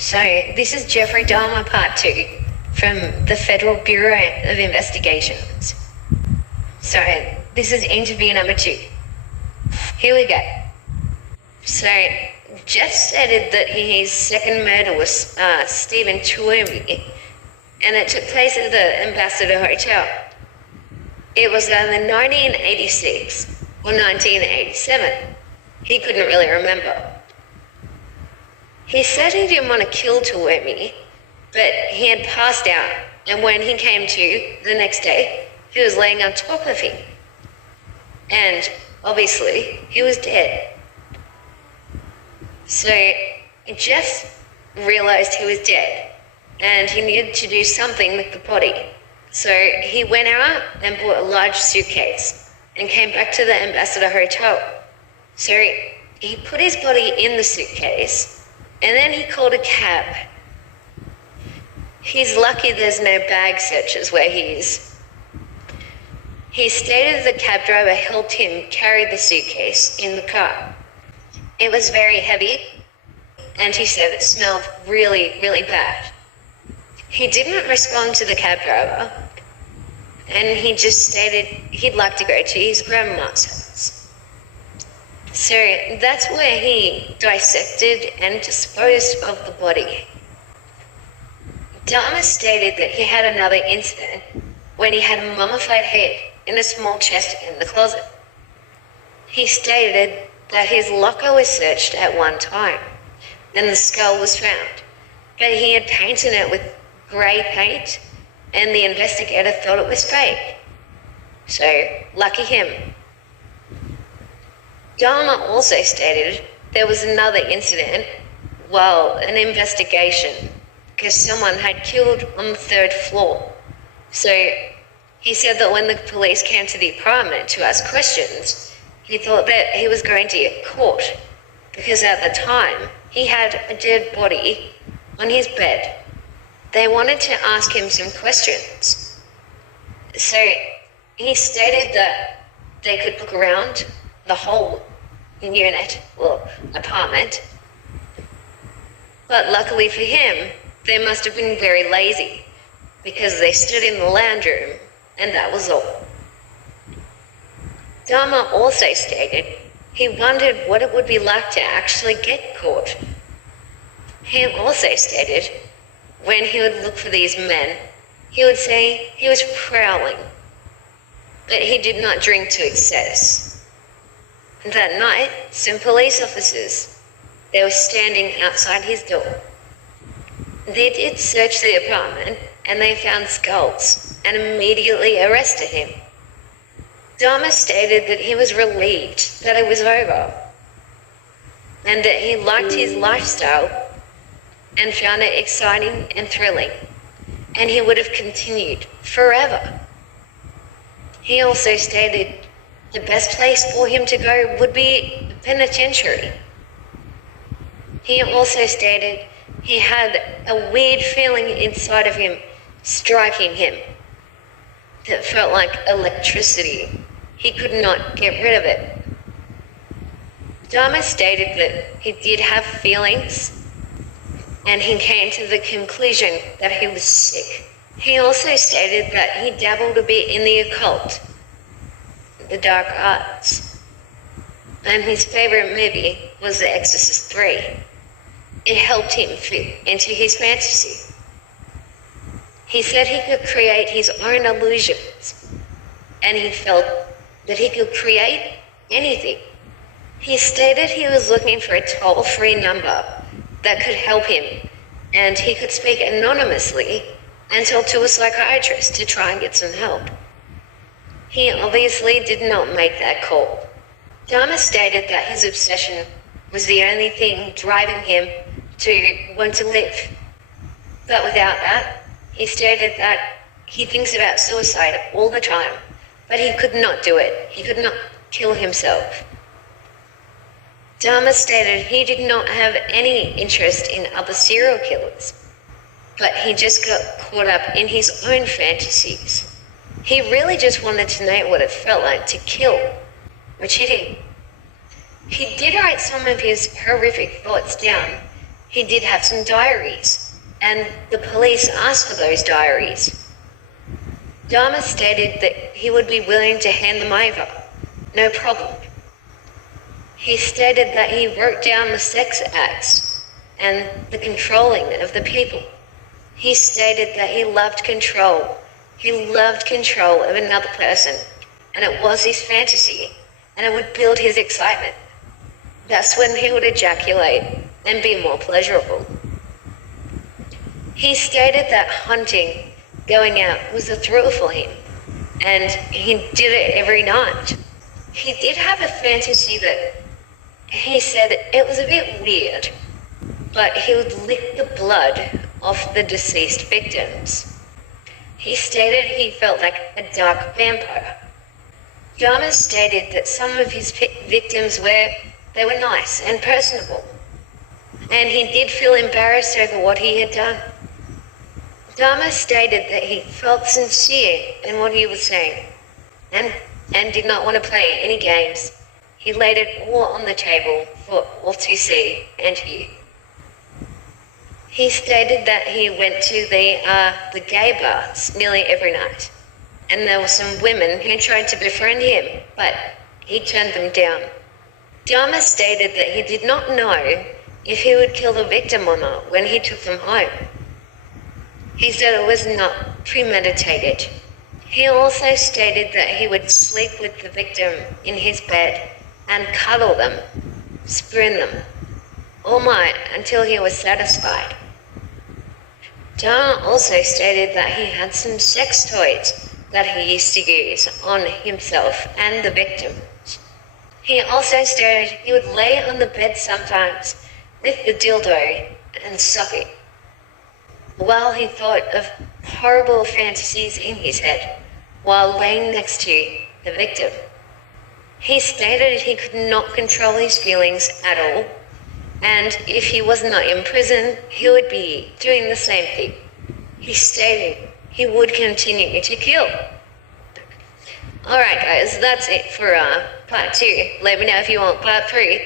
So this is Jeffrey Dahmer Part 2 from the Federal Bureau of Investigations. So this is interview number 2. Here we go. So Jeff stated that his second murder was Stephen Chouambi, and it took place at the Ambassador Hotel. It was either 1986 or 1987. He couldn't really remember. He said he didn't want to kill Chouambi, but he had passed out, and when he came to the next day, he was laying on top of him. And obviously, he was dead. So Jeff realized he was dead, and he needed to do something with the body. So he went out and bought a large suitcase and came back to the Ambassador Hotel. So he put his body in the suitcase, and then he called a cab. He's lucky there's no bag searches where he is. He stated the cab driver helped him carry the suitcase in the car. It was very heavy, and he said it smelled really, really bad. He didn't respond to the cab driver, and he just stated he'd like to go to his grandma's house. So that's where he dissected and disposed of the body. Dahmer stated that he had another incident when he had a mummified head in a small chest in the closet. He stated that his locker was searched at one time, and the skull was found, but he had painted it with grey paint, and the investigator thought it was fake. So, lucky him. Dahmer also stated there was another incident, an investigation, because someone had killed on the 3rd floor. So he said that when the police came to the apartment to ask questions, he thought that he was going to get caught, because at the time he had a dead body on his bed. They wanted to ask him some questions. So he stated that they could look around the whole apartment. But luckily for him, they must have been very lazy, because they stood in the lounge room, and that was all. Dahmer also stated he wondered what it would be like to actually get caught. He also stated when he would look for these men, he would say he was prowling, but he did not drink to excess. That night, some police officers, they were standing outside his door. They did search the apartment, and they found skulls and immediately arrested him. Dahmer stated that he was relieved that it was over, and that he liked his lifestyle and found it exciting and thrilling, and he would have continued forever. He also stated the best place for him to go would be the penitentiary. He also stated he had a weird feeling inside of him striking him that felt like electricity. He could not get rid of it. Dahmer stated that he did have feelings, and he came to the conclusion that he was sick. He also stated that he dabbled a bit in the occult, the dark arts, and his favourite movie was The Exorcist 3. It helped him fit into his fantasy. He said he could create his own illusions, and he felt that he could create anything. He stated he was looking for a toll-free number that could help him, and he could speak anonymously and talk to a psychiatrist to try and get some help. He obviously did not make that call. Dahmer stated that his obsession was the only thing driving him to want to live. But without that, he stated that he thinks about suicide all the time, but he could not do it. He could not kill himself. Dahmer stated he did not have any interest in other serial killers, but he just got caught up in his own fantasies. He really just wanted to know what it felt like to kill, which he did. He did write some of his horrific thoughts down, he did have some diaries, and the police asked for those diaries. Dahmer stated that he would be willing to hand them over, no problem. He stated that he wrote down the sex acts and the controlling of the people. He stated that he loved control. He loved control of another person, and it was his fantasy, and it would build his excitement. That's when he would ejaculate and be more pleasurable. He stated that hunting, going out, was a thrill for him, and he did it every night. He did have a fantasy that he said it was a bit weird, but he would lick the blood off the deceased victims. He stated he felt like a dark vampire. Dahmer stated that some of his victims were nice and personable, and he did feel embarrassed over what he had done. Dahmer stated that he felt sincere in what he was saying, and did not want to play any games. He laid it all on the table for all to see and hear. He stated that he went to the gay bars nearly every night, and there were some women who tried to befriend him, but he turned them down. Dahmer stated that he did not know if he would kill the victim or not when he took them home. He said it was not premeditated. He also stated that he would sleep with the victim in his bed and cuddle them, spoon them, all night until he was satisfied. Dahmer also stated that he had some sex toys that he used to use on himself and the victims. He also stated he would lay on the bed sometimes with the dildo and suck it, while he thought of horrible fantasies in his head while laying next to the victim. He stated he could not control his feelings at all, and if he was not in prison, he would be doing the same thing. He stated he would continue to kill. Alright guys, that's it for part 2. Let me know if you want part 3.